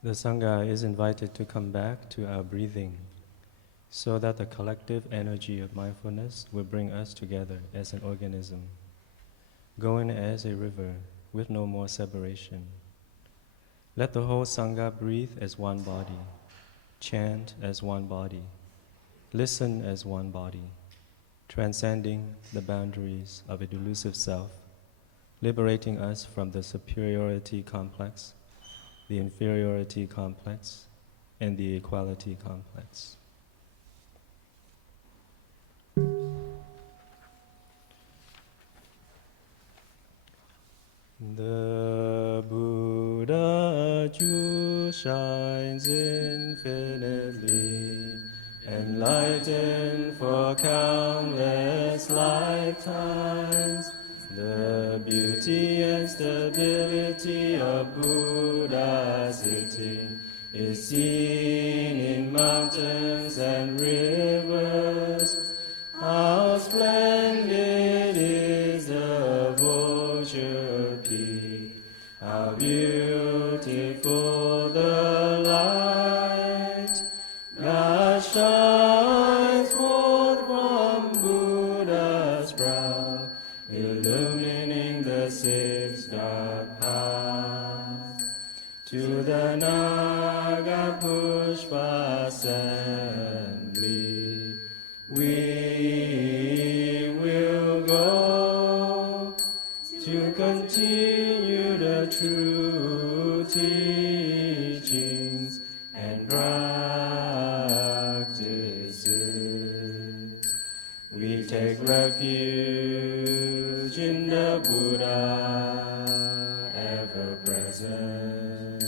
The Sangha is invited to come back to our breathing so that the collective energy of mindfulness will bring us together as an organism, going as a river with no more separation. Let the whole Sangha breathe as one body, chant as one body, listen as one body, transcending the boundaries of a delusive self, liberating us from the superiority complex, the inferiority complex, and the equality complex. The Buddha Ju shines infinitely, enlightened for countless lifetimes. The beauty and stability of Buddha sitting is seen in mountains and rivers. How splendid is the vulture peak, how beautiful the light that shines forth from Buddha's brow, illumining the six dark paths. To the Naga Pushpa assembly we will go to continue the true teachings and practices. We take refuge in the Buddha, ever present.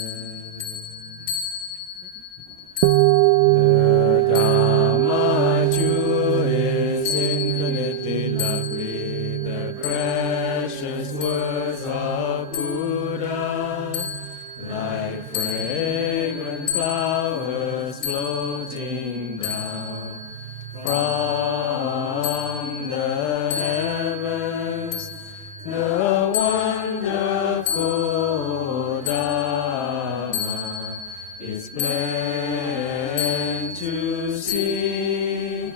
The Dhamma jewel is infinitely lovely, the precious words of Buddha, like fragrant flowers floating down from the heavens. The wonderful Dhamma is plain to see.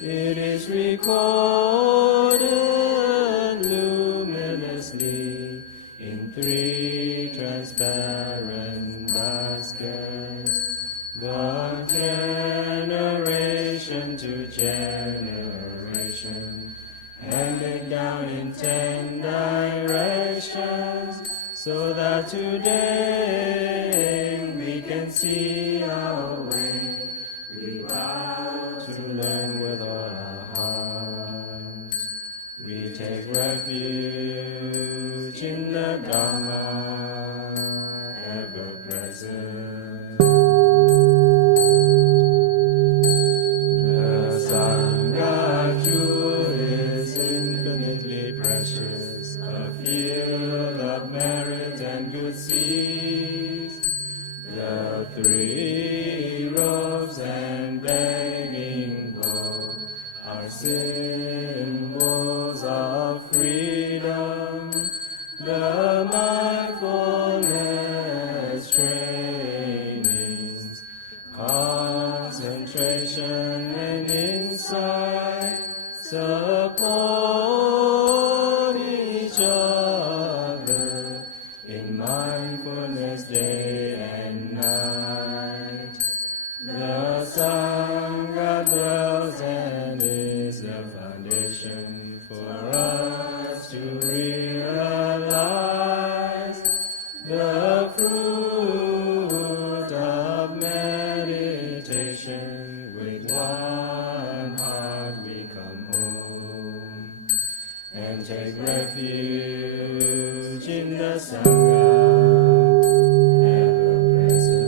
It is recorded luminously in three transparent baskets. The generation to generation, handed down in 10 directions, so that today we can see our way. We vow to learn with all our hearts. We take refuge in the Dhamma, ever present. The Sangha jewel is infinitely precious, a field of merit and good seeds. The three robes and begging bowl are symbols of freedom. The mindfulness trainings, concentration and insight support each other in mindfulness day and night. The Sangha dwells and is the foundation for us to realize the fruit of meditation. With one heart we come home and take refuge in the Sangha, ever present.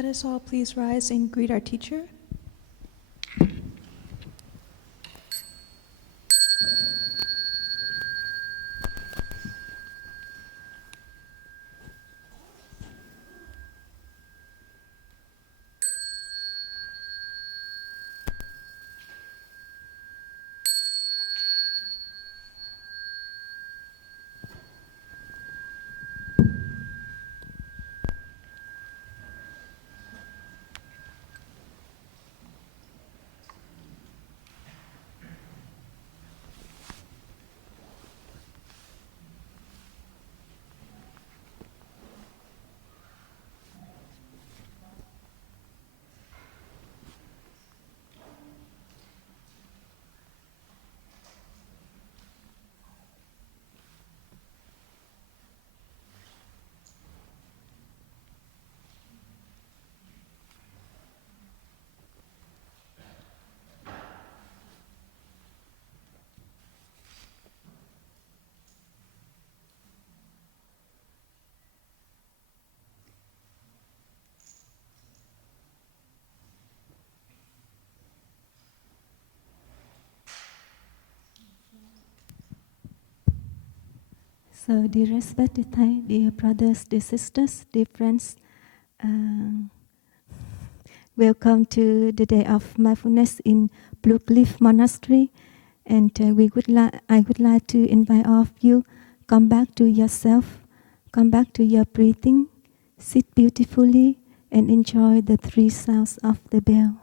Let us all please rise and greet our teacher. So, dear respected Thai, dear brothers, dear sisters, dear friends, welcome to the day of mindfulness in Blue Cliff Monastery. And I would like to invite all of you, come back to yourself, come back to your breathing, sit beautifully, and enjoy the three sounds of the bell.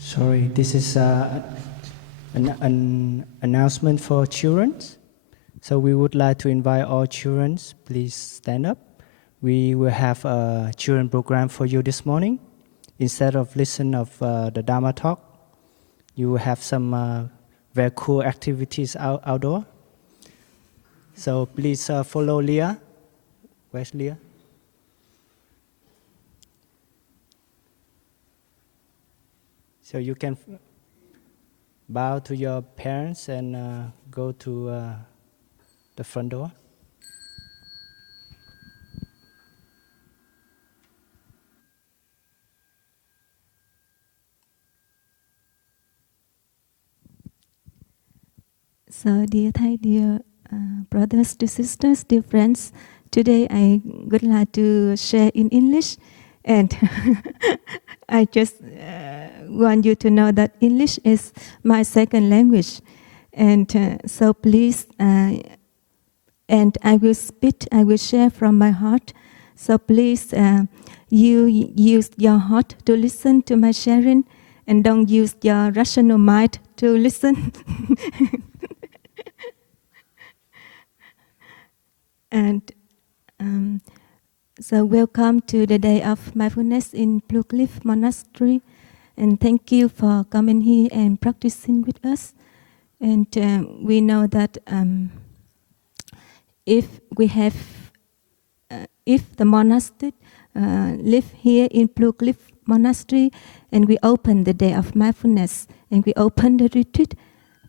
Sorry, this is an announcement for children. So we would like to invite all children, please stand up. We will have a children program for you this morning. Instead of listening of the Dharma talk, you will have some very cool activities outdoor. So please follow Leah. Where's Leah? So you can bow to your parents and go to the front door. So, dear Thai, dear brothers, dear sisters, dear friends, today I would like to share in English, and I just want you to know that English is my second language, and so please, and I will share from my heart. So please, you use your heart to listen to my sharing, and don't use your rational mind to listen. And so welcome to the day of mindfulness in Blue Cliff Monastery, and thank you for coming here and practicing with us. And we know that if the monastic live here in Blue Cliff Monastery, and we open the day of mindfulness, and we open the retreat,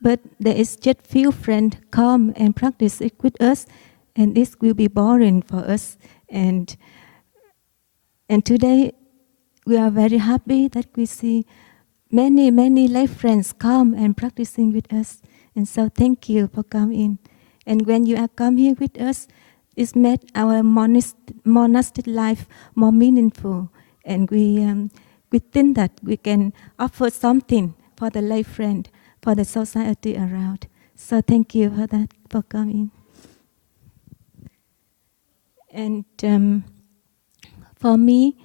but there is just few friends come and practice it with us, and this will be boring for us. And today we are very happy that we see many lay friends come and practicing with us. And so thank you for coming. And when you are come here with us, It's made our monastic life more meaningful, and we think that we can offer something for the lay friend, for the society around. So thank you for that, for coming. And for me,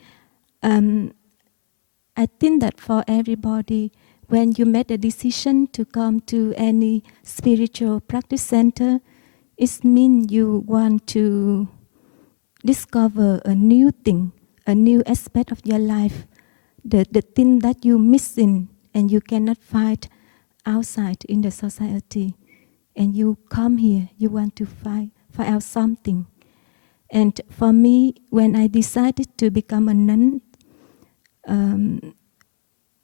I think that for everybody, when you made a decision to come to any spiritual practice center, it means you want to discover a new thing, a new aspect of your life, the thing that you missing and you cannot find outside in the society. And you come here, you want to find out something. And for me, when I decided to become a nun,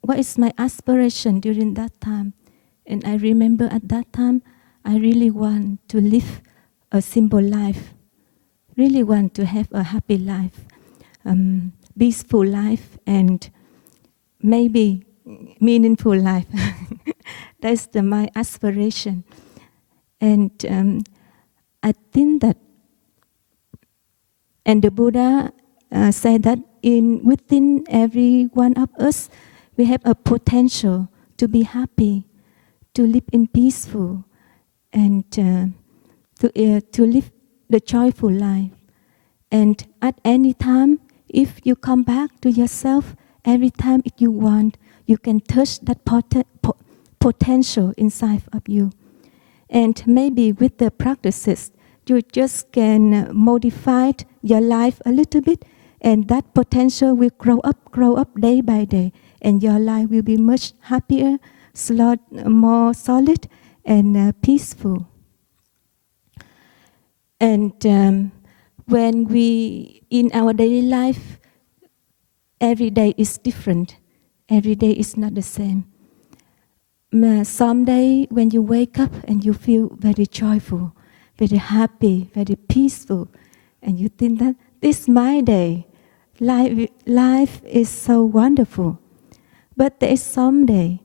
what is my aspiration during that time? And I remember at that time, I really want to live a simple life, really want to have a happy life, peaceful life, and maybe meaningful life. That's my aspiration. And I think that, and the Buddha said that within every one of us, we have a potential to be happy, to live in peaceful, and to live the joyful life. And at any time, if you come back to yourself, every time if you want, you can touch that potential inside of you. And maybe with the practices, you just can modify your life a little bit, and that potential will grow up day by day, and your life will be much happier, more solid, and peaceful. And when we, in our daily life, every day is different. Every day is not the same. Some day when you wake up and you feel very joyful, very happy, very peaceful, and you think that this is my day. Life is so wonderful. But there is some day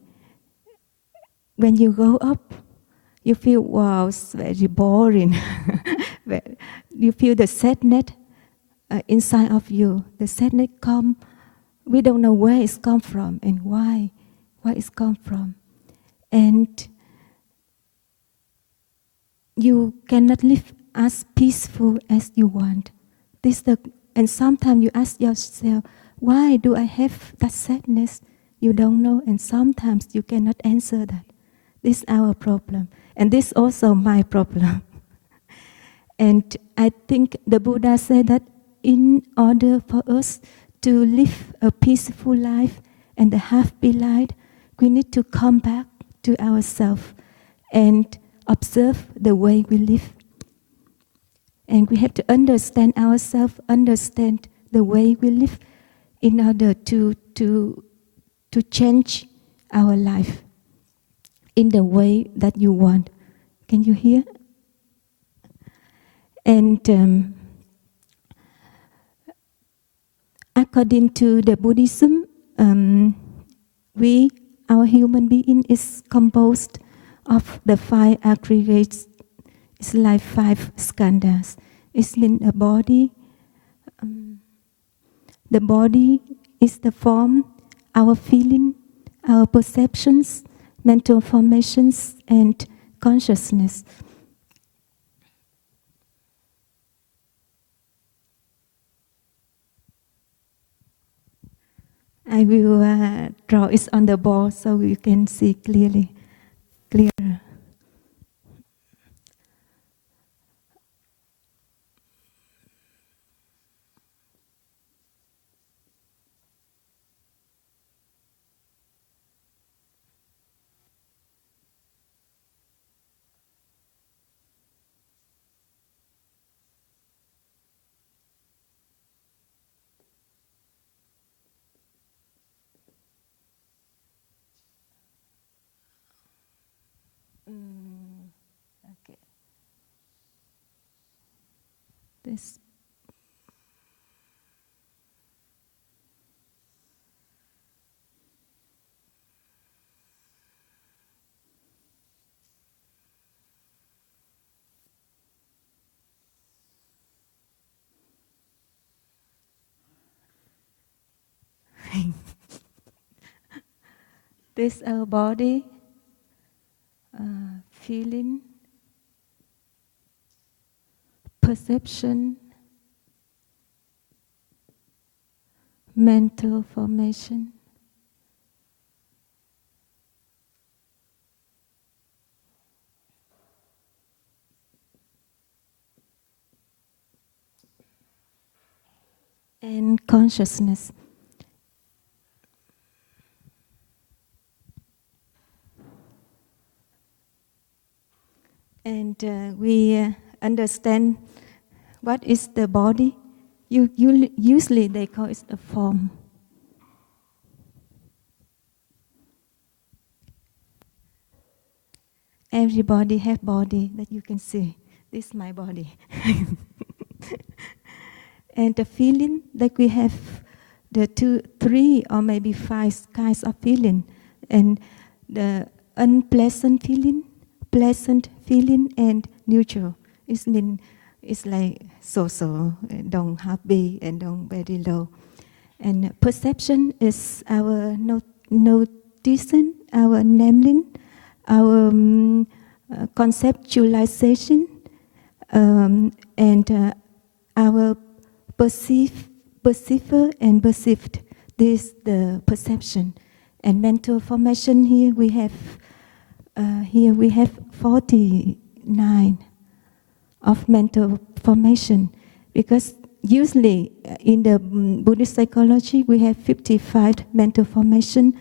when you go up, you feel, wow, it's very boring. You feel the sadness inside of you. The sadness come, we don't know where it's come from and why it's come from. And you cannot live as peaceful as you want. And sometimes you ask yourself, why do I have that sadness? You don't know, and sometimes you cannot answer that. This is our problem, and this is also my problem. And I think the Buddha said that in order for us to live a peaceful life and a happy life, we need to come back to ourselves and observe the way we live. And we have to understand ourselves, understand the way we live in order to change our life in the way that you want. Can you hear? And according to the Buddhism, our human being is composed of the 5 aggregates. It's like 5 skandhas. It's in a body. The body is the form, our feeling, our perceptions, mental formations, and consciousness. I will draw it on the board so you can see clearer. Okay. This. This our body, feeling, perception, mental formation. And consciousness. And we understand what is the body. Usually they call it a form. Everybody have body that you can see. This is my body. And the feeling that we have, the 2, 3, or maybe 5 kinds of feeling, and the unpleasant feeling, pleasant feeling, and neutral. It's like so, don't happy and don't very low. And perception is our noticing, our naming, our conceptualization, and our perceiver and perceived. This is the perception. And mental formation here we have 49 of mental formation, because usually in the Buddhist psychology we have 55 mental formation,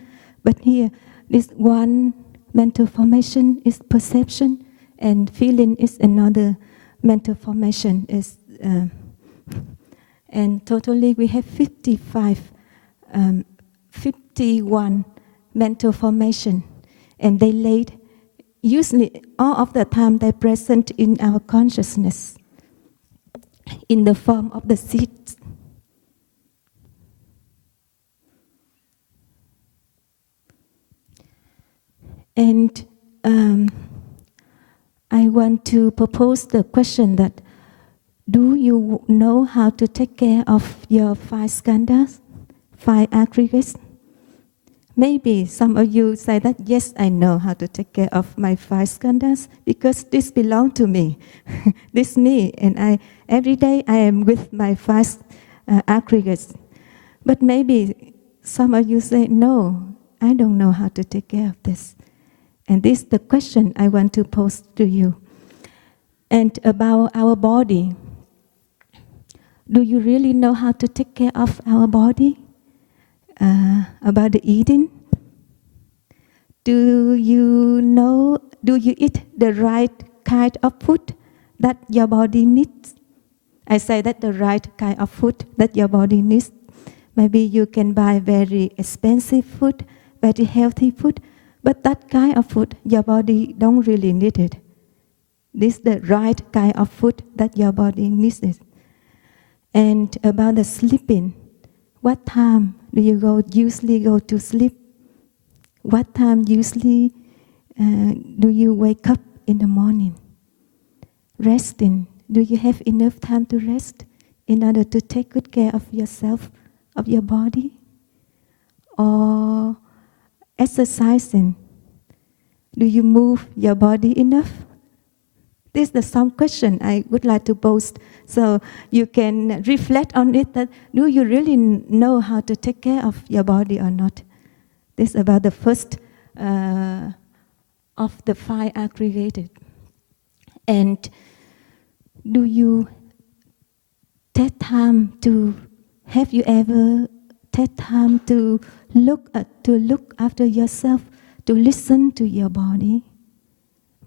but here this one mental formation is perception, and feeling is another mental formation. And totally we have 51 mental formation, and they laid, usually all of the time they present in our consciousness in the form of the seeds. And I want to propose the question that, do you know how to take care of your 5 skandhas, 5 aggregates? Maybe some of you say that, yes, I know how to take care of my 5 skandhas because this belongs to me. This is me, and every day I am with my 5 aggregates. But maybe some of you say, no, I don't know how to take care of this. And this is the question I want to pose to you. And about our body, do you really know how to take care of our body? About the eating? Do you eat the right kind of food that your body needs? I say that the right kind of food that your body needs. Maybe you can buy very expensive food, very healthy food, but that kind of food your body don't really need it. This is the right kind of food that your body needs it. And about the sleeping, what time do you usually go to sleep? What time usually do you wake up in the morning? Resting, do you have enough time to rest in order to take good care of yourself, of your body? Or exercising, do you move your body enough? This is some question I would like to pose, so you can reflect on it, that do you really know how to take care of your body or not? This is about the first of the 5 aggregated. And do you take time to, have you ever take time to look after yourself, to listen to your body?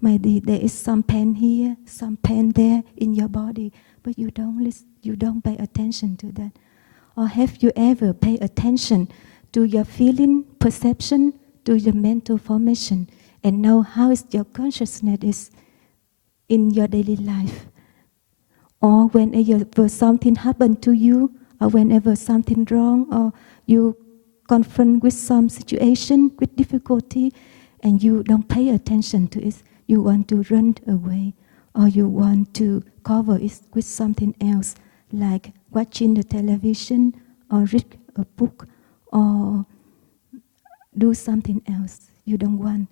Maybe there is some pain here, some pain there in your body, but you don't pay attention to that. Or have you ever paid attention to your feeling, perception, to your mental formation, and know how is your consciousness is in your daily life? Or whenever something happened to you, or whenever something wrong, or you confront with some situation, with difficulty, and you don't pay attention to it, you want to run away, or you want to cover it with something else, like watching the television, or read a book, or do something else. You don't want.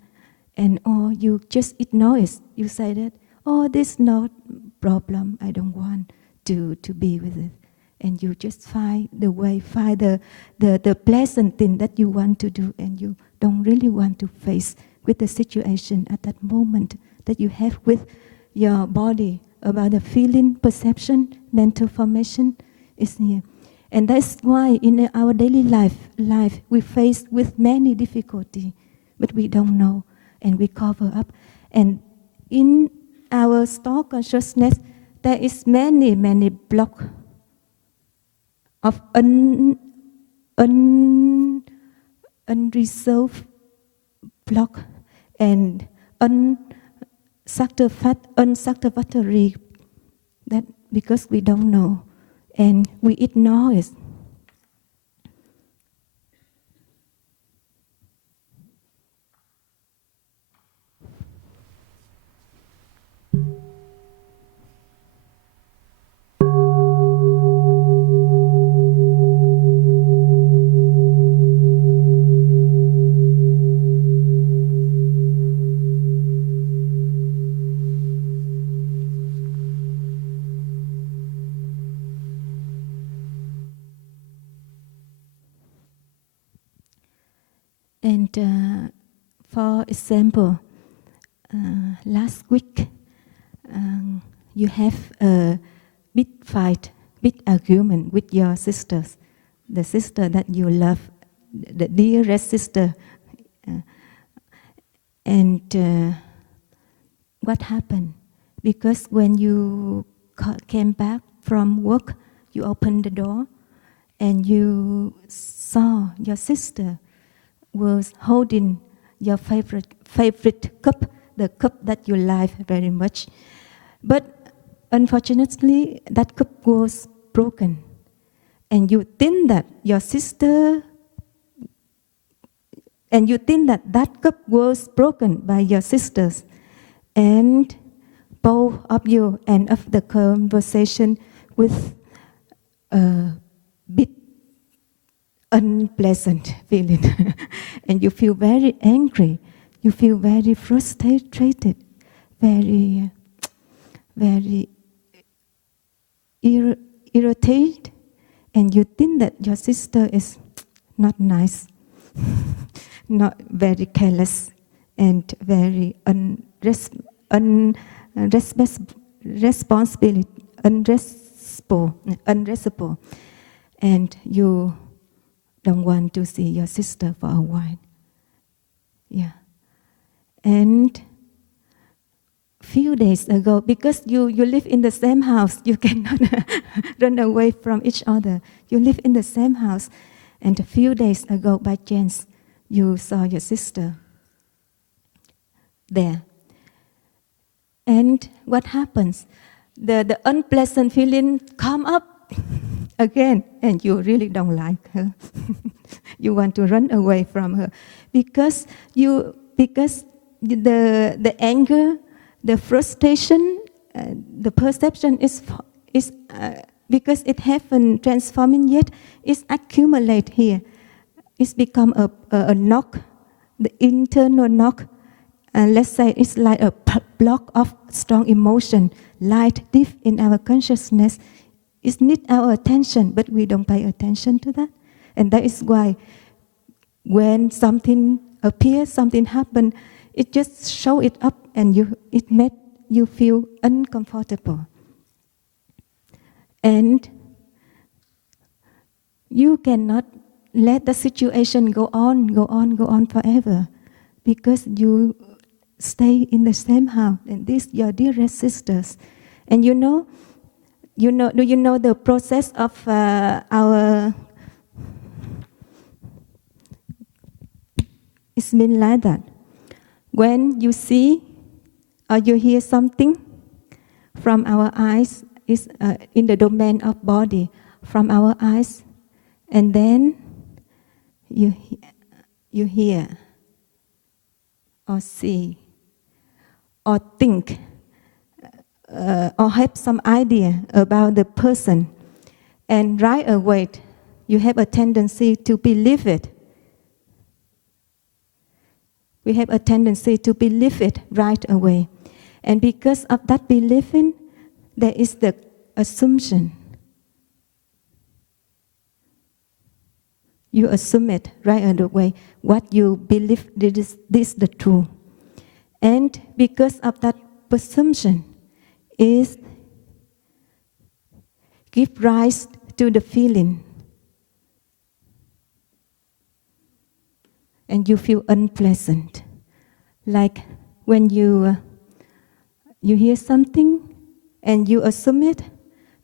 And or you just ignore it. You say that, oh, this is not problem. I don't want to be with it. And you just find the way, find the pleasant thing that you want to do, and you don't really want to face with the situation at that moment that you have with your body about the feeling, perception, mental formation is here. And that's why in our daily life we face with many difficulty, but we don't know, and we cover up. And in our stored consciousness, there is many blocks of unresolved block and unsatisfactory, that because we don't know and we ignore it. And for example, last week you have a big fight, big argument with your sisters, the sister that you love, the dearest sister. And what happened? Because when you came back from work, you opened the door and you saw your sister was holding your favorite cup, the cup that you like very much. But unfortunately, that cup was broken. And you think that your sister, and you think that that cup was broken by your sisters. And both of you end up the conversation with a bit unpleasant feeling. And you feel very angry, you feel very frustrated, very irritated, and you think that your sister is not nice, not very careless, and very unresponsible, and you don't want to see your sister for a while. Yeah. And few days ago, because you live in the same house, you cannot run away from each other. You live in the same house. And a few days ago, by chance, you saw your sister there. And what happens? The unpleasant feeling come up again, and you really don't like her. You want to run away from her because the anger, the frustration, the perception is because it haven't transforming yet. It's accumulate here. It's become a knock, the internal knock. Let's say it's like a block of strong emotion, light deep in our consciousness. It needs our attention, but we don't pay attention to that. And that is why when something appears, something happens, it just show it up, and it made you feel uncomfortable. And you cannot let the situation go on forever, because you stay in the same house, and these your dearest sisters. And do you know the process of our? It's been like that. When you see or you hear something from our eyes, is in the domain of body, from our eyes, and then you hear or see or think or have some idea about the person, and right away you have a tendency to believe it. we have a tendency to believe it right away. And because of that believing, there is the assumption. You assume it right away. What you believe, this is the truth. And because of that presumption, is give rise to the feeling. And you feel unpleasant. Like when you hear something and you assume it,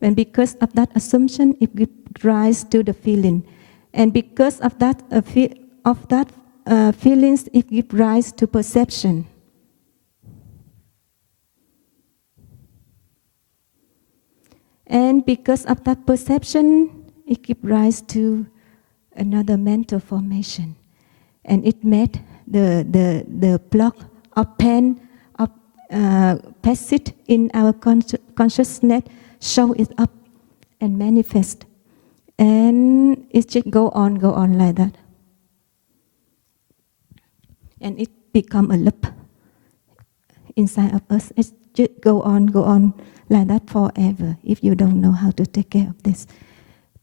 and because of that assumption, it gives rise to the feeling. And because of that, feelings, it gives rise to perception. And because of that perception, it gives rise to another mental formation. And it made the block of pain, of passage in our consciousness, show it up and manifest. And it just go on like that. And it become a loop inside of us. It just go on like that forever if you don't know how to take care of this.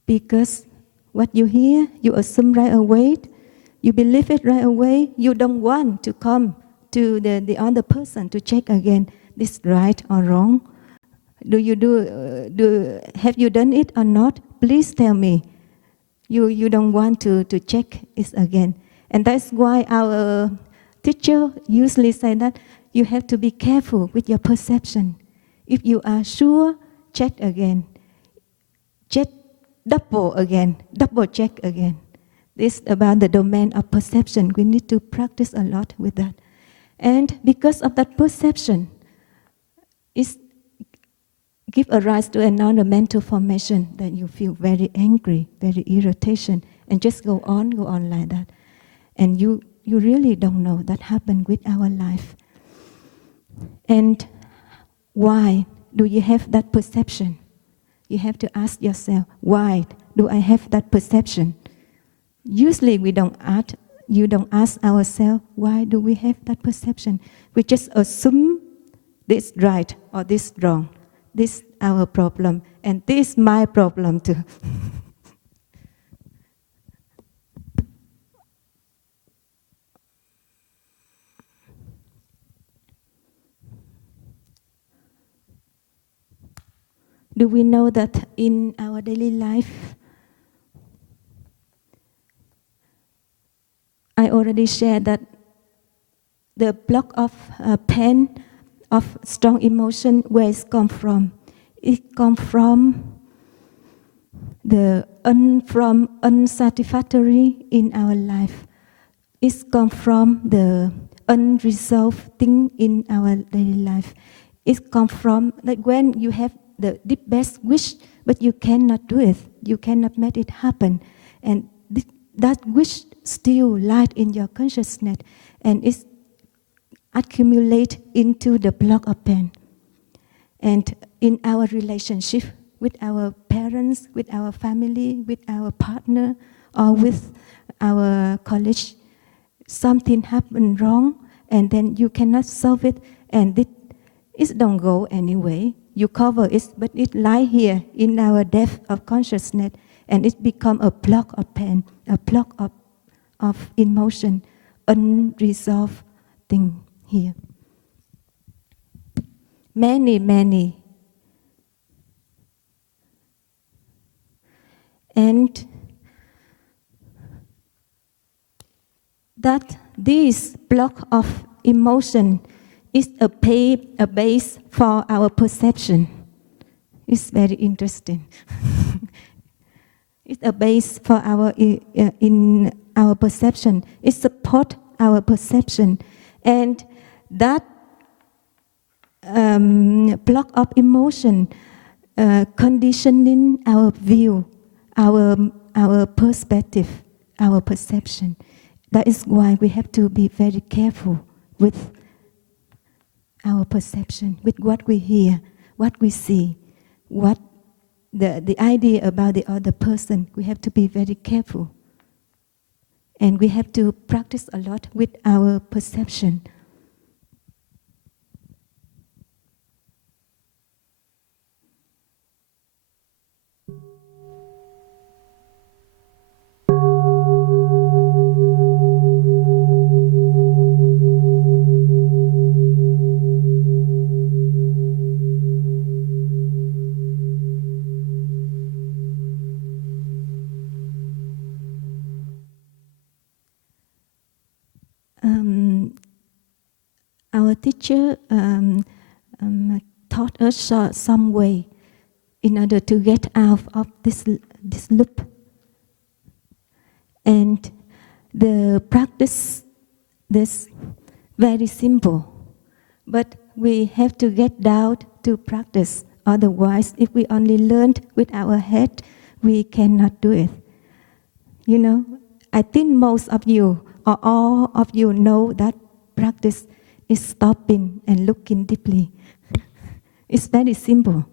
Because what you hear, you assume right away, you believe it right away, you don't want to come to the other person to check again, this right or wrong. Have you done it or not? Please tell me. You don't want to check it again. And that's why our teacher usually say that you have to be careful with your perception. If you are sure, check again. Check double check again. This is about the domain of perception. We need to practice a lot with that. And because of that perception, it gives a rise to another mental formation that you feel very angry, very irritation, and just go on like that. And you really don't know that happened with our life. And why do you have that perception? You have to ask yourself, why do I have that perception? Usually you don't ask ourselves, why do we have that perception? We just assume this right or this wrong. This is our problem, and this is my problem too. Do we know that in our daily life, I already shared that the block of pain, of strong emotion, where it comes from? It comes from unsatisfactory in our life. It comes from the unresolved thing in our daily life. It comes from like when you have the deep best wish, but you cannot do it. You cannot make it happen. And that wish still lies in your consciousness, and it accumulates into the block of pain. And in our relationship with our parents, with our family, with our partner, or with our colleague, something happened wrong, and then you cannot solve it, and it don't go anyway. You cover it, but it lies here in our depth of consciousness, and it becomes a block of pain, a block of emotion, unresolved thing here. Many. And that this block of emotion is a base for our perception. It's very interesting. It's a base for in our perception. It supports our perception, and that block of emotion conditioning our view, our perspective, our perception. That is why we have to be very careful with our perception, with what we hear, what we see, what the idea about the other person. We have to be very careful. And we have to practice a lot with our perception. Our teacher taught us some way in order to get out of this loop. And the practice is very simple, but we have to get down to practice. Otherwise, if we only learned with our head, we cannot do it. You know, I think most of you or all of you know that practice is stopping and looking deeply. It's very simple.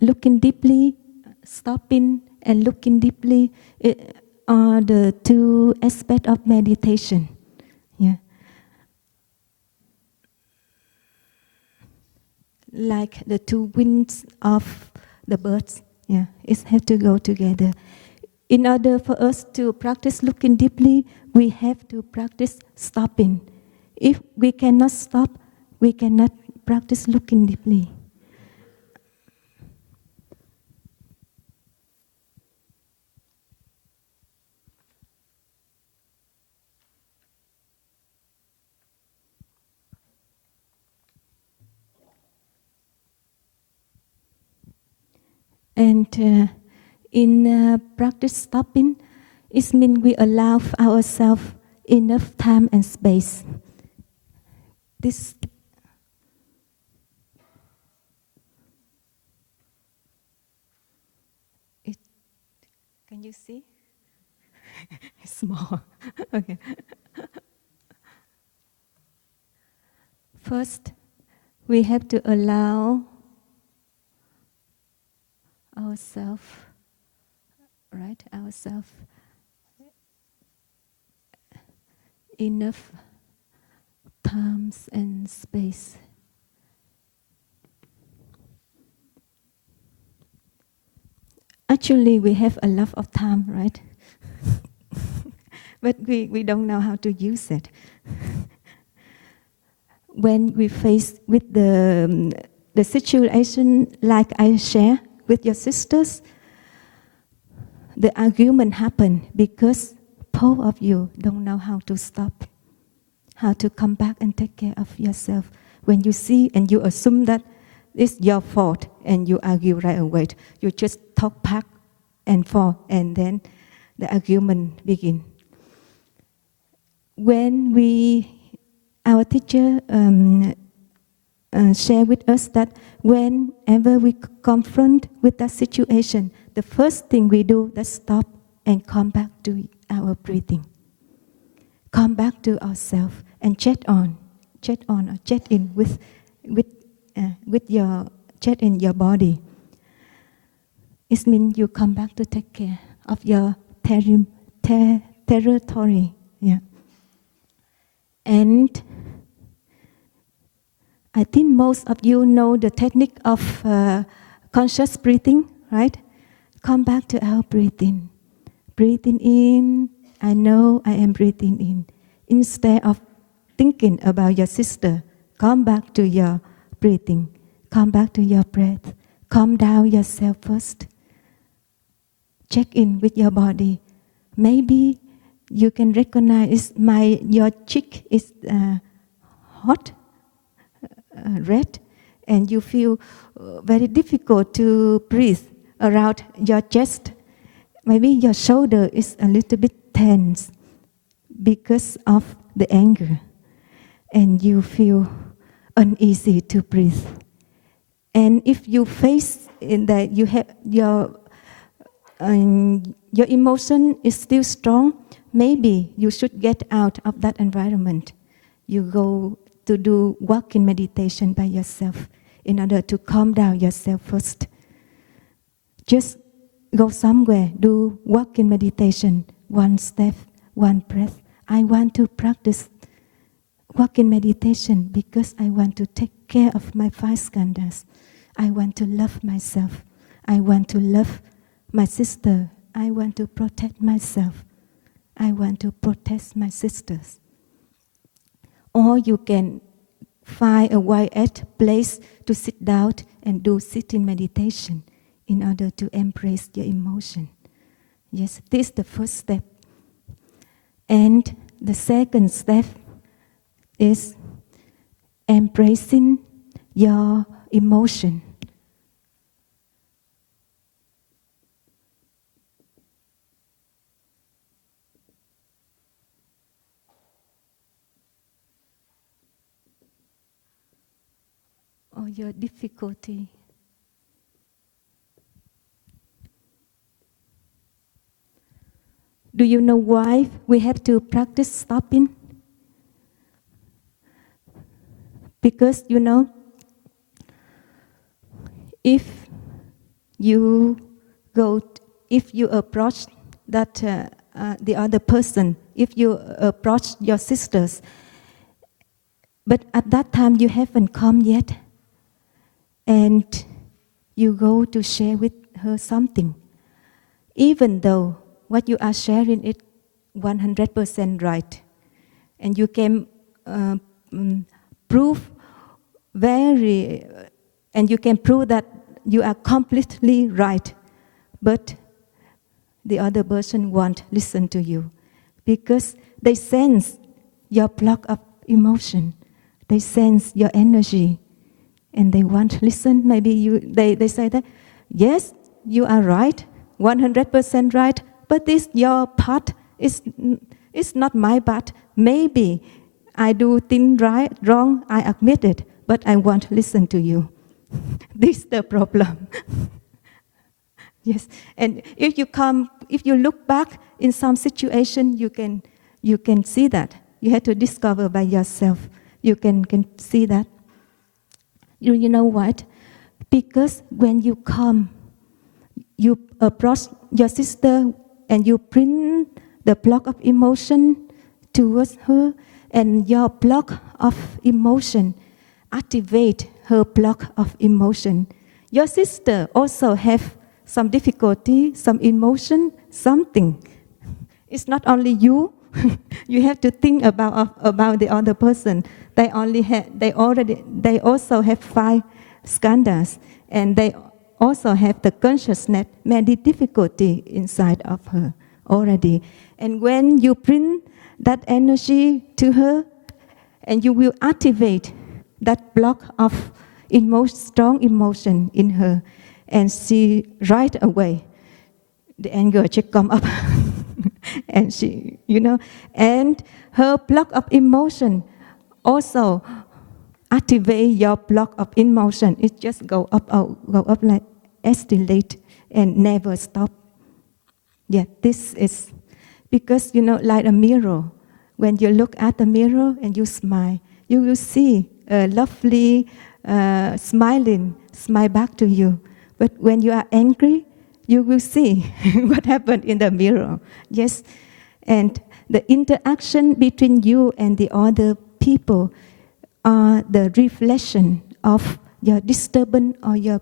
Looking deeply, stopping and looking deeply are the two aspects of meditation. Yeah. Like the two wings of the birds. Yeah, it has to go together. In order for us to practice looking deeply, we have to practice stopping. If we cannot stop, we cannot practice looking deeply. And in practice stopping, it means we allow ourselves enough time and space. This can you see? It's small. Okay. First, we have to allow ourselves, enough times and space. Actually, we have a lot of time, right? But we don't know how to use it. When we face with the situation like I share with your sisters, the argument happen because both of you don't know how to stop, how to come back and take care of yourself. When you see and you assume that it's your fault and you argue right away, you just talk back and forth, and then the argument begin. When our teacher share with us that whenever we confront with that situation, the first thing we do is stop and come back to our breathing. Come back to ourselves and check in with your check in your body. It means you come back to take care of your territory. Yeah. And I think most of you know the technique of conscious breathing, right? Come back to our breathing. Breathing in, I know I am breathing in. Instead of thinking about your sister, come back to your breathing. Come back to your breath. Calm down yourself first. Check in with your body. Maybe you can recognize your cheek is hot, red, and you feel very difficult to breathe. around your chest. Maybe your shoulder is a little bit tense because of the anger, and you feel uneasy to breathe. And if you face in that you have your emotion is still strong, maybe you should get out of that environment. You go to do walking meditation by yourself in order to calm down yourself first. Just go somewhere, do walking meditation, one step, one breath. I want to practice walking meditation because I want to take care of my five skandhas. I want to love myself. I want to love my sister. I want to protect myself. I want to protect my sisters. Or you can find a quiet place to sit down and do sitting meditation in order to embrace your emotion. Yes, this is the first step. And the second step is embracing your emotion. Or your difficulty. Do you know why we have to practice stopping? Because if you approach the other person, if you approach your sisters, but at that time you haven't come yet, and you go to share with her something, even though what you are sharing is 100% right, and you can prove that you are completely right, but the other person won't listen to you because they sense your block of emotion, they sense your energy, and they won't listen. Maybe they say that, yes, you are right, 100% right, but this your part is not my part. Maybe I do things wrong, I admit it, but I won't listen to you. This is the problem. Yes, and if you look back in some situation, you can see that. You have to discover by yourself. You can see that. You know what? Because when you come, you approach your sister and you bring the block of emotion towards her, and your block of emotion activate her block of emotion. Your sister also have some difficulty, some emotion, something. It's not only you. You have to think about the other person. They also have five skandhas, and they also have the consciousness, many difficulty inside of her already. And when you bring that energy to her, and you will activate that block of strong emotion in her, and she right away, the anger just come up, and she, and her block of emotion also activate your block of emotion. It just go up like escalate and never stop. Yeah, this is because like a mirror. When you look at the mirror and you smile, you will see a lovely smile back to you. But when you are angry, you will see what happened in the mirror. Yes, and the interaction between you and the other people are the reflection of your disturbance or your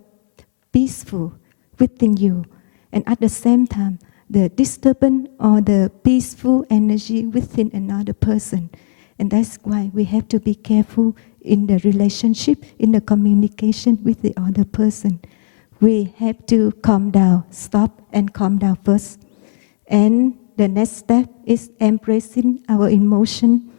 peaceful within you. And at the same time, the disturbance or the peaceful energy within another person. And that's why we have to be careful in the relationship, in the communication with the other person. We have to calm down, stop and calm down first. And the next step is embracing our emotion.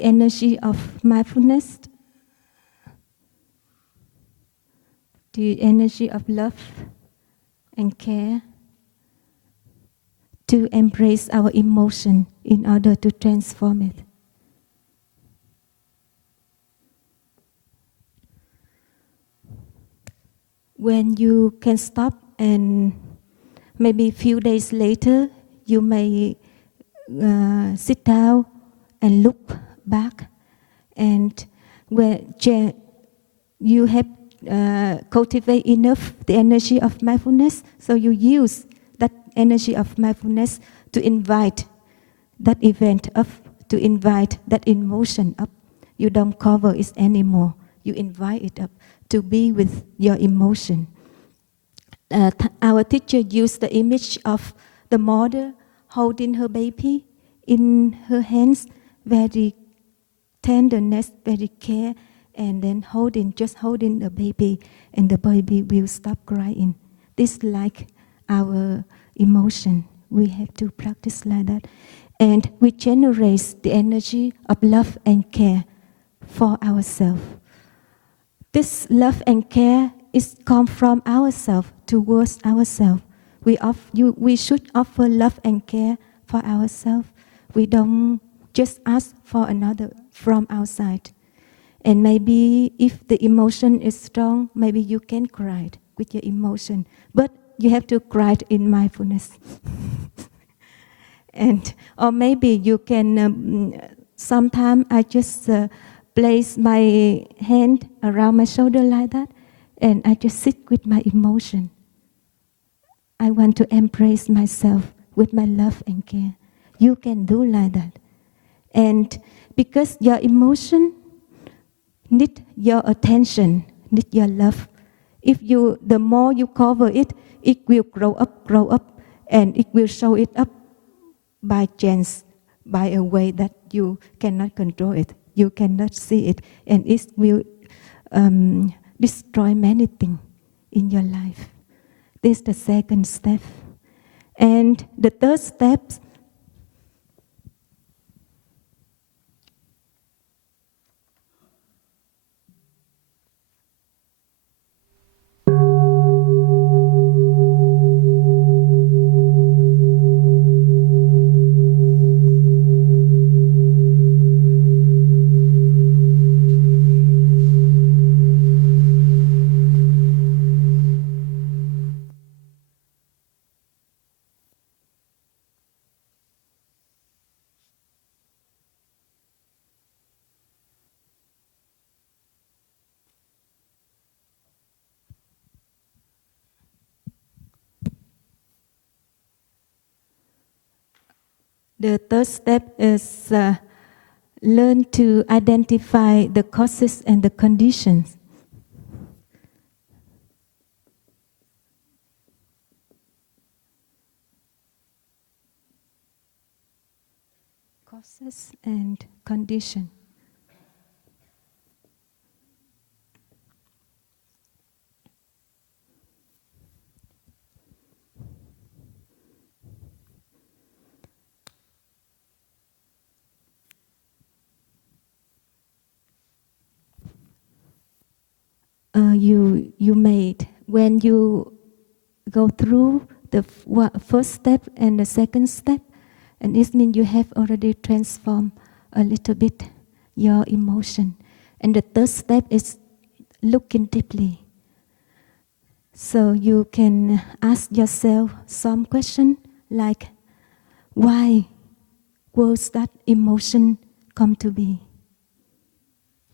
the energy of mindfulness, the energy of love and care, to embrace our emotion in order to transform it. When you can stop and maybe a few days later, you may sit down and look back, and when you have cultivate enough the energy of mindfulness, so you use that energy of mindfulness to invite that event up, to invite that emotion up. You don't cover it anymore. You invite it up to be with your emotion. Our teacher used the image of the mother holding her baby in her hands, very tenderness, very care, and then just holding the baby, and the baby will stop crying. This is like our emotion. We have to practice like that. And we generate the energy of love and care for ourselves. This love and care is come from ourselves towards ourselves. We should offer love and care for ourselves. We don't just ask for another from outside. And maybe if the emotion is strong, maybe you can cry with your emotion. But you have to cry in mindfulness. Or maybe you can, sometimes I just place my hand around my shoulder like that, and I just sit with my emotion. I want to embrace myself with my love and care. You can do like that. And because your emotion need your attention, need your love. The more you cover it, it will grow up, and it will show it up by chance, by a way that you cannot control it. You cannot see it, and it will destroy many things in your life. This is the second step. And the third step, the third step is learn to identify the causes and the conditions. Causes and condition. You made when you go through the first step and the second step, and it means you have already transformed a little bit your emotion. And the third step is looking deeply. So you can ask yourself some question like, why was that emotion come to be?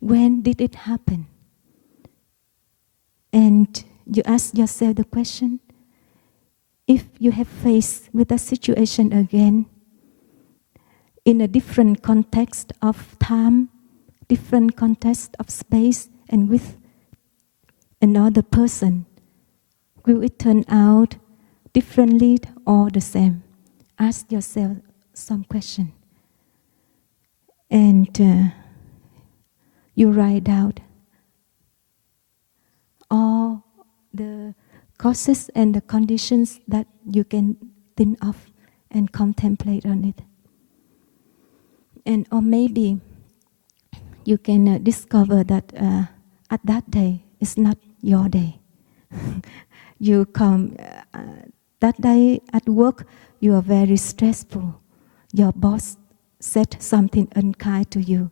When did it happen? And you ask yourself the question, if you have faced with a situation again, in a different context of time, different context of space, and with another person, will it turn out differently or the same? Ask yourself some question. And you write out all the causes and the conditions that you can think of and contemplate on it. And or maybe you can discover that at that day it's not your day. You come that day at work, you are very stressful. Your boss said something unkind to you.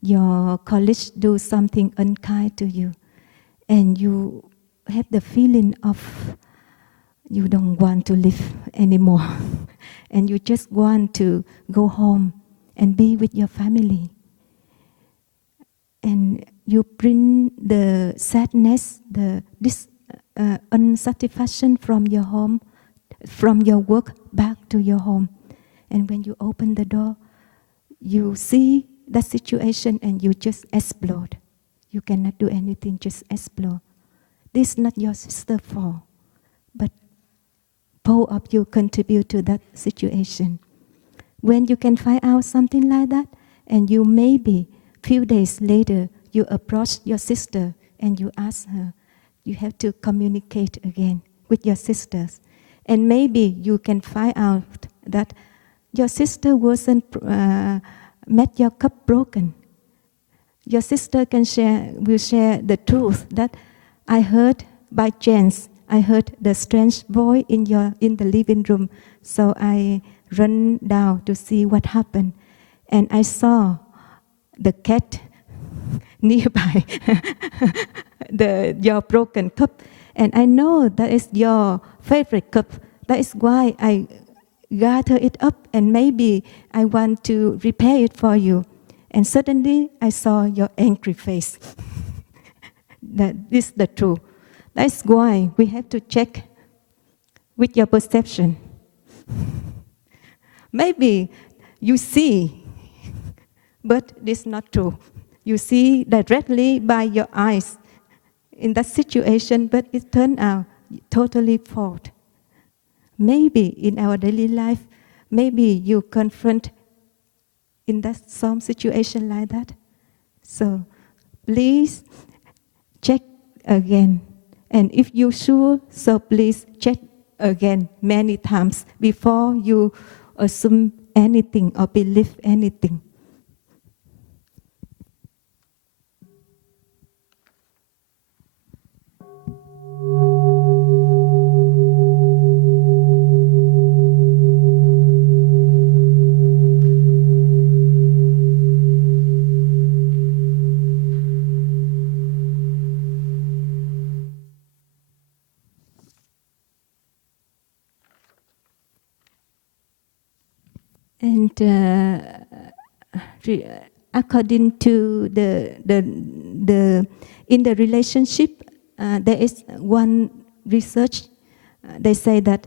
Your colleagues do something unkind to you. And you have the feeling of you don't want to live anymore. And you just want to go home and be with your family. And you bring the sadness, the unsatisfaction from your home, from your work back to your home. And when you open the door, you see that situation and you just explode. You cannot do anything, just explode. This is not your sister's fault, but both of you contribute to that situation. When you can find out something like that, and you maybe few days later, you approach your sister and you ask her, you have to communicate again with your sisters. And maybe you can find out that your sister wasn't met your cup broken. Your sister will share the truth that I heard by chance. I heard the strange voice in the living room, so I ran down to see what happened, and I saw the cat nearby your broken cup, and I know that is your favorite cup. That is why I gather it up, and maybe I want to repair it for you. And suddenly I saw your angry face. That is the truth. That's why we have to check with your perception. Maybe you see, but it's not true. You see directly by your eyes in that situation, but it turned out totally false. Maybe in our daily life, maybe you confront in that some situation like that. So please check again. And if you're sure, so please check again many times before you assume anything or believe anything. And according to in the relationship, there is one research. They say that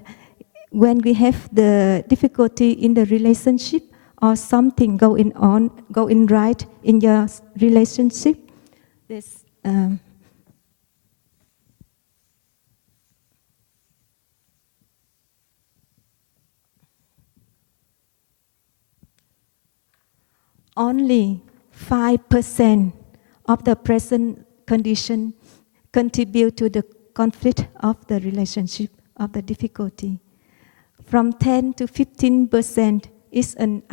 when we have the difficulty in the relationship or something going right in your relationship, there's only 5% of the present condition contribute to the conflict of the relationship, of the difficulty. From 10 to 15% is an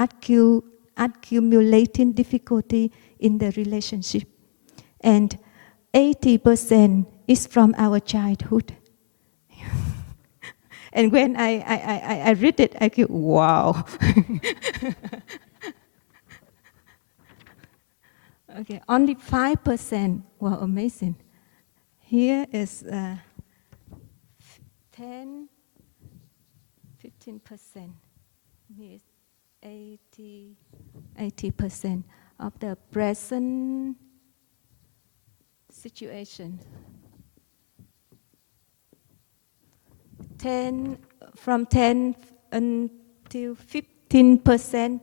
accumulating difficulty in the relationship. And 80% is from our childhood. And when I read it, I go, wow. Okay, only 5%. Wow, amazing. Here is 10, 15%. Here is 80% of the present situation. From 10 until 15%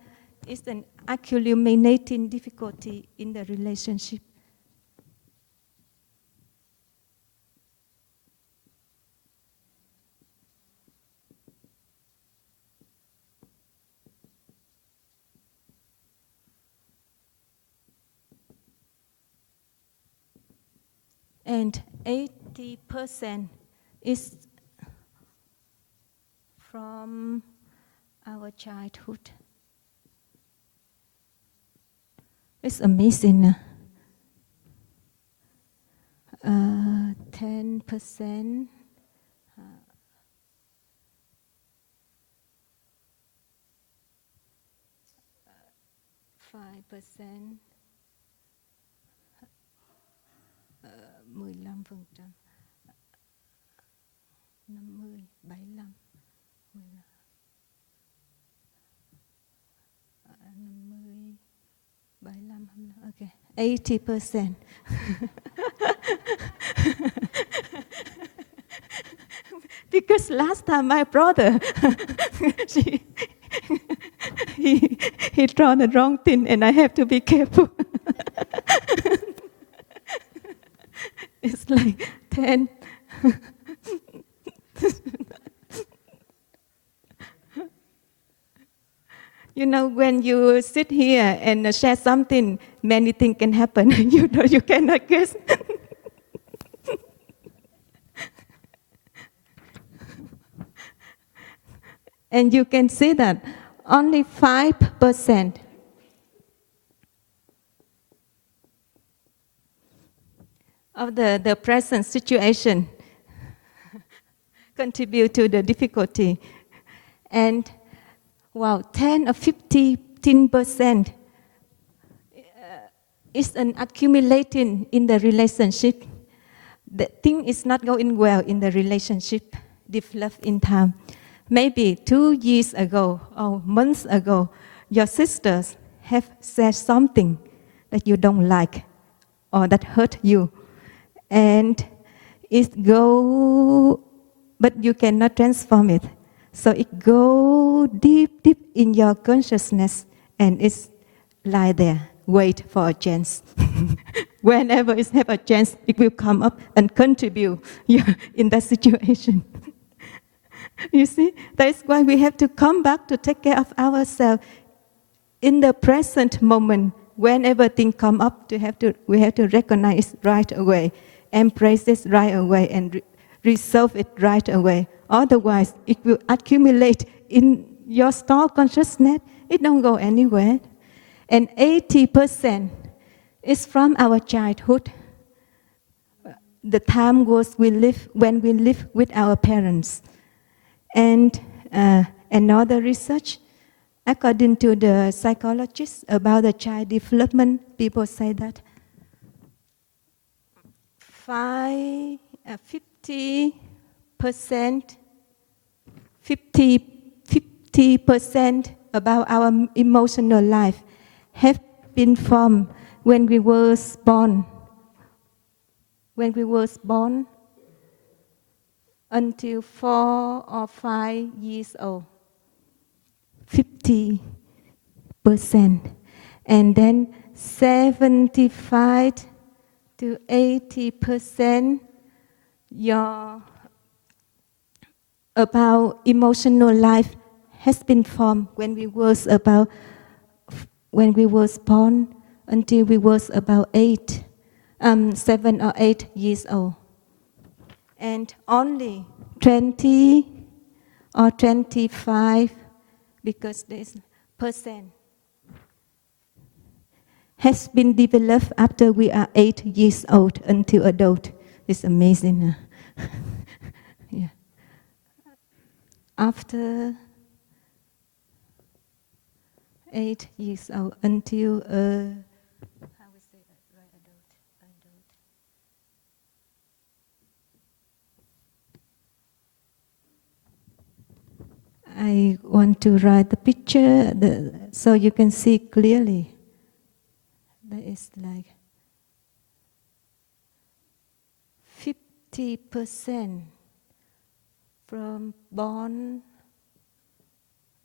is an accumulating difficulty in the relationship. And 80% is from our childhood. It's amazing. 10%, 5%, 15%, 50, 75, 50, 75, okay, 80%. Because last time my brother, she, he drawn the wrong thing and I have to be careful. It's like 10. You know, when you sit here and share something, many things can happen. You know, you cannot guess. And you can see that only 5% of the present situation contribute to the difficulty. And wow, 10 or 15% is an accumulating in the relationship. The thing is not going well in the relationship, developed in time. Maybe 2 years ago or months ago, your sisters have said something that you don't like or that hurt you. And it go, but you cannot transform it. So it go deep, deep in your consciousness and it's lie there, wait for a chance. Whenever it have a chance, it will come up and contribute in that situation. You see, that's why we have to come back to take care of ourselves in the present moment. Whenever things come up, we have to recognize right away, embrace it right away, and resolve it right away. Otherwise, it will accumulate in your stored consciousness. It don't go anywhere. And 80% is from our childhood. The time was when we live with our parents. And another research, according to the psychologists about the child development, people say that 50% about our emotional life have been formed when we were born. When we were born until 4 or 5 years old. 50%. And then 75 to 80% about emotional life has been formed when we was born until we was about 7 or 8 years old. And only 20 or 25, because there's percent, has been developed after we are 8 years old until adult. It's amazing. Yeah. After 8 years old until how we say that, right, adult. I want to write the picture so you can see clearly. That is like 50% from born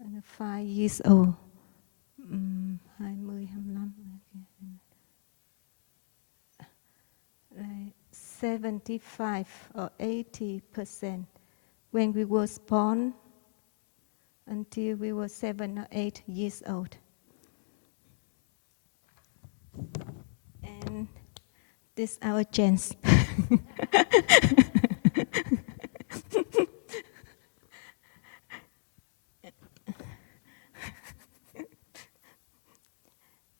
and 5 years old. 20, 25, like 75 or 80% when we were born until we were 7 or 8 years old. And this is our chance.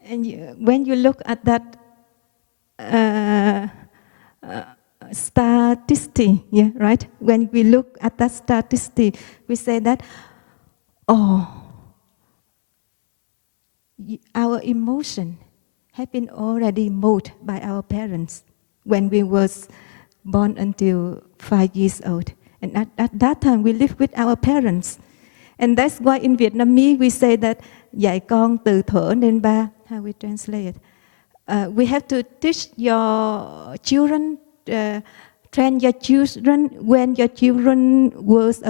And when you look at that statistic, yeah, right? When we look at that statistic, we say that, oh, our emotion have been already molded by our parents when we was born until 5 years old. And at that time, we live with our parents. And that's why in Vietnamese, we say that dạy con từ thuở đến ba. How we translate it? We have to teach your children, train your children when your children was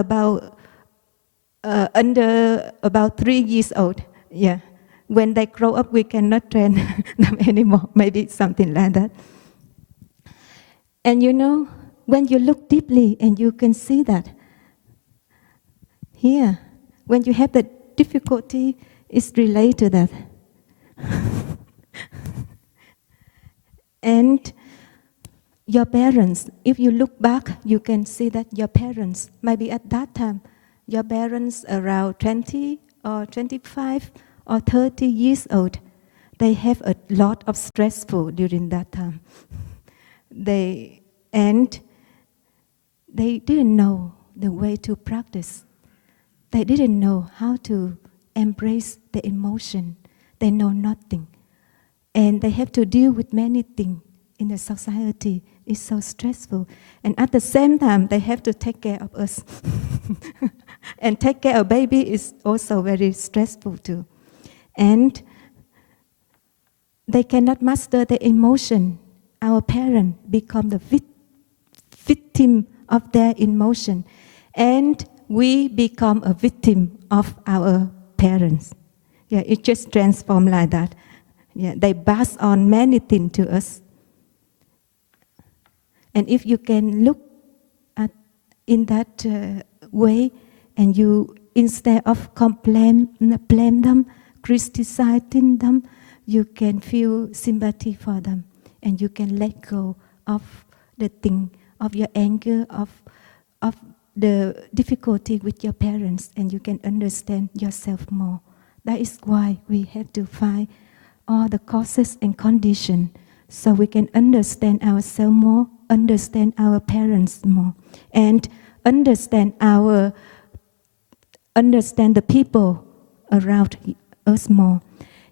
under about 3 years old. Yeah. When they grow up, we cannot train them anymore. Maybe something like that. And you know, when you look deeply and you can see that here, when you have the difficulty, it's related to that. And your parents, if you look back, you can see that your parents, maybe at that time, your parents around 20 or 25 or 30 years old, they have a lot of stressful during that time. They didn't know the way to practice. They didn't know how to embrace the emotion. They know nothing. And they have to deal with many things in the society. It's so stressful. And at the same time, they have to take care of us. And take care of baby is also very stressful too. And they cannot master the emotion. Our parents become the victim of their emotion. And we become a victim of our parents. Yeah, it just transforms like that. Yeah, they pass on many things to us. And if you can look at in that way, and you, instead of blame them, criticizing them, you can feel sympathy for them, and you can let go of the thing, of your anger, of the difficulty with your parents, and you can understand yourself more. That is why we have to find all the causes and conditions, so we can understand ourselves more, understand our parents more, and understand the people around us more.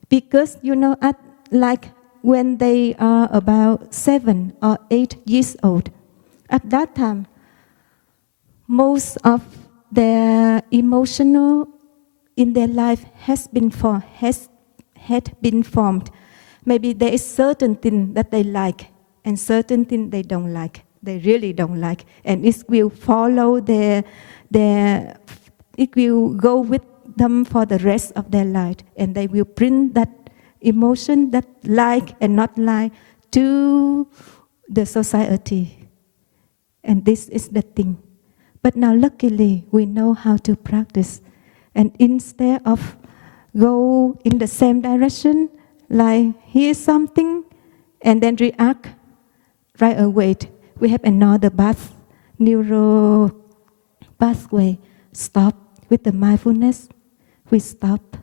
Because you know, like when they are about 7 or 8 years old, at that time, most of their emotional in their life had been formed. Maybe there is certain thing that they like and certain thing they don't like. They really don't like, and it will follow it will go with them for the rest of their life, and they will bring that emotion, that like and not like, to the society. And this is the thing. But now luckily we know how to practice, and instead of go in the same direction, like hear something and then react right away, we have another neural pathway. Stop with the mindfulness. We stop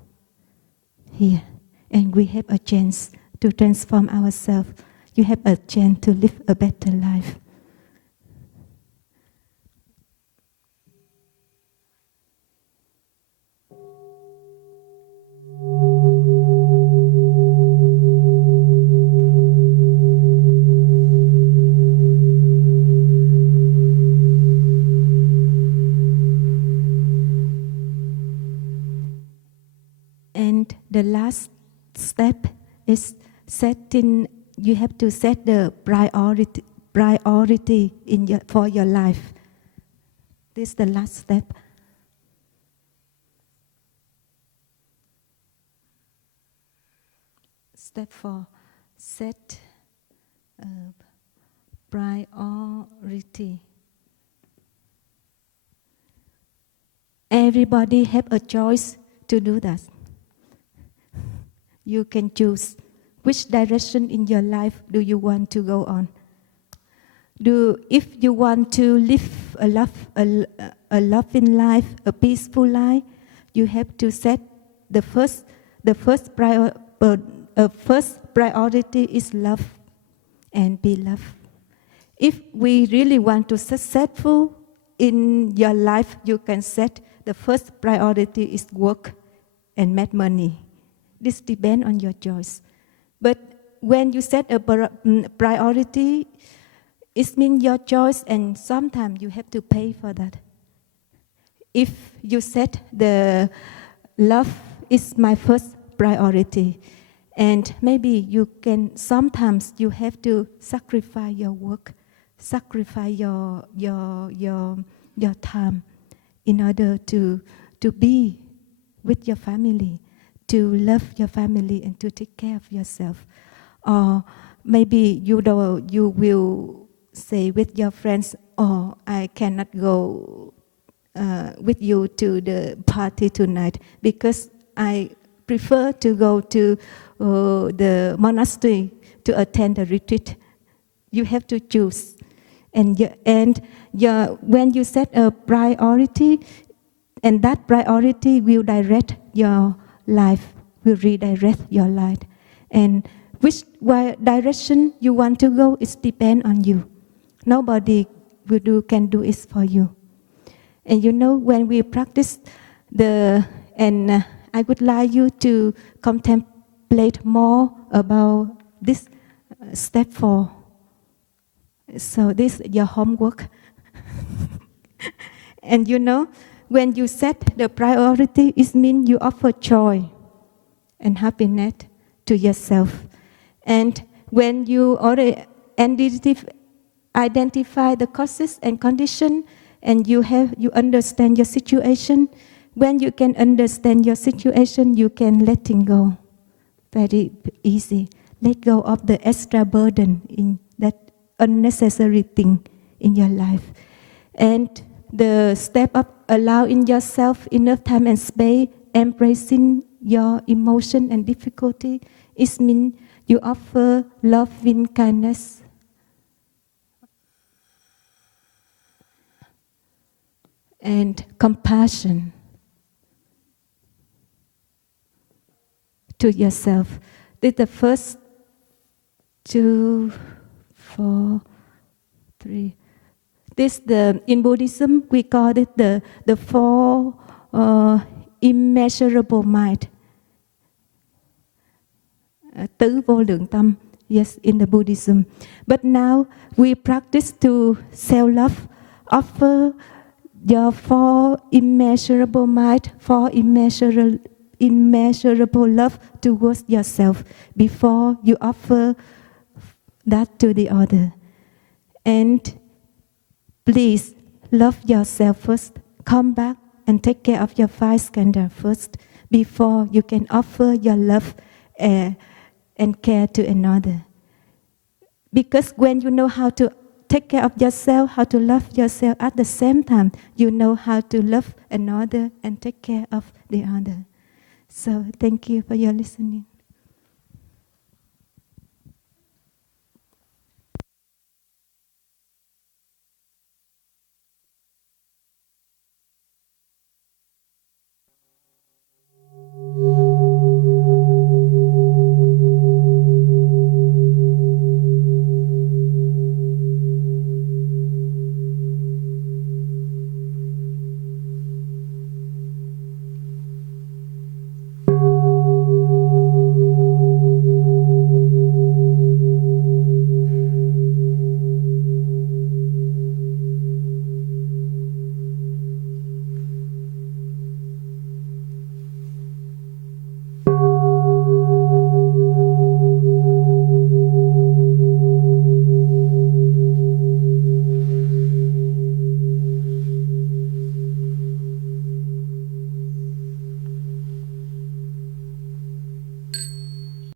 here, and we have a chance to transform ourselves. You have a chance to live a better life. And the last step is setting. You have to set the priority for your life. This is the last step. Step 4, set priority. Everybody have a choice to do that. You can choose which direction in your life do you want to go on. If you want to live a loving life, a peaceful life, you have to set the first priority is love and be loved. If we really want to successful in your life, you can set the first priority is work and make money. This depends on your choice. But when you set a priority, it means your choice, and sometimes you have to pay for that. If you set the love is my first priority, and maybe you can, sometimes you have to sacrifice your work, sacrifice your time in order to be with your family, to love your family and to take care of yourself. Or maybe you will say with your friends, oh, I cannot go with you to the party tonight because I prefer to go to the monastery to attend the retreat. You have to choose. And when you set a priority, and that priority will direct your life, will redirect your life. And which direction you want to go, it depends on you. Nobody can do it for you. And you know, when we practice I would like you to contemplate more about this step 4. So this is your homework. And you know, when you set the priority, it means you offer joy and happiness to yourself. And when you already identify the causes and conditions, and you understand your situation, when you can understand your situation, you can letting go. Very easy. Let go of the extra burden in that unnecessary thing in your life. And the step up, allowing yourself enough time and space, embracing your emotion and difficulty, it means you offer loving kindness. And compassion to yourself. This is the first 2, 4, 3. This in Buddhism we call it the 4 immeasurable mind. Tứ vô lượng tâm. Yes, in the Buddhism. But now we practice to self-love, offer your 4 immeasurable mind, 4 immeasurable love towards yourself before you offer that to the other. And please love yourself first. Come back and take care of your 5 skandhas first before you can offer your love and care to another. Because when you know how to take care of yourself, how to love yourself at the same time, you know how to love another and take care of the other. So thank you for your listening.